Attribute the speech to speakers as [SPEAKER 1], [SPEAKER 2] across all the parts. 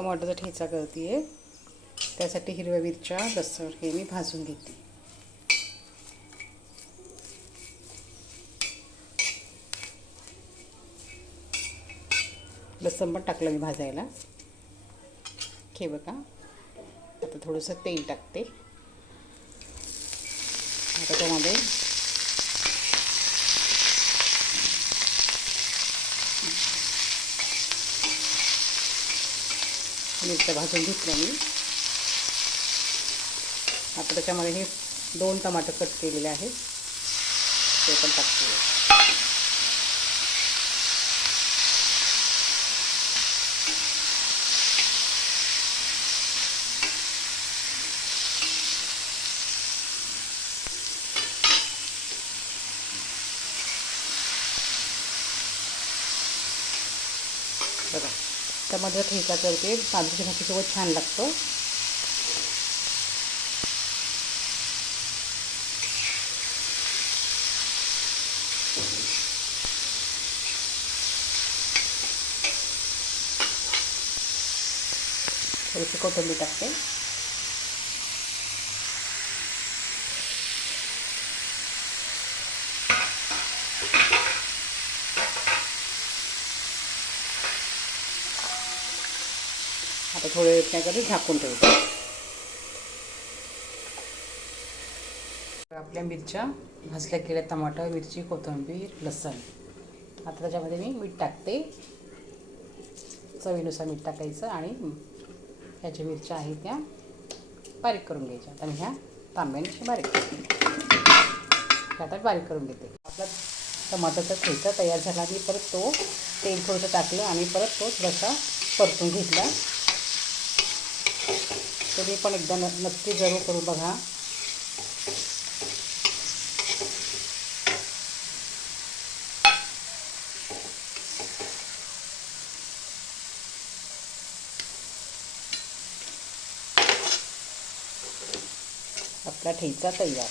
[SPEAKER 1] टमाटोचा ठेचा करते आहे त्यासाठी हिरव्या मिरच्या लसूण हे मी भाजून घेते. लसण पण टाकलं मी भाजायला. हे बघा. आता थोडंसं तेल टाकते. आता त्यामध्ये मिरच्या भाजून घेतल्या मी. आता त्याच्यामध्ये हे दोन टमाटर कट केलेले आहेत. ते पण टाकते. बघा. टमाटर ठेचा करते तांदूळच्या भाकरीसोबत छान लागतो. थोडीशी कोथिंबीर टाकते. आता थोडे वेळ काय करते झाकून ठेवतो आपल्या मिरच्या भाजल्या गेल्या टमाटर मिरची कोथिंबीर लसण. आता त्याच्यामध्ये मी मीठ टाकते. चवीनुसार मीठ टाकायचं आणि ह्या ज्या मिरच्या आहेत त्या बारीक करून घ्यायच्या. आता मी ह्या तांब्याने बारीक करते आता बारीक करून घेते. आपला टमाटरचा ठेचा तयार झाला. मी परत तो तेल थोडंसं टाकलं आणि परत तो थोडासा परतून घेतला. तुम्ही पण एकदा न नक्की जरूर करू बघा। आपला ठेचा तयार।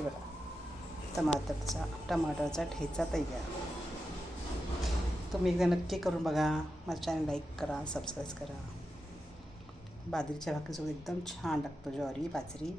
[SPEAKER 1] हे बघा टमाटरचा टमाटरचा ठेचा तयार. तुम्ही एकदा नक्की करून बघा. माझं चॅनल लाईक करा सबस्क्राईब करा. बाजरीच्या भाकरीसोबत एकदम छान लागतो ज्वारी बाजरी.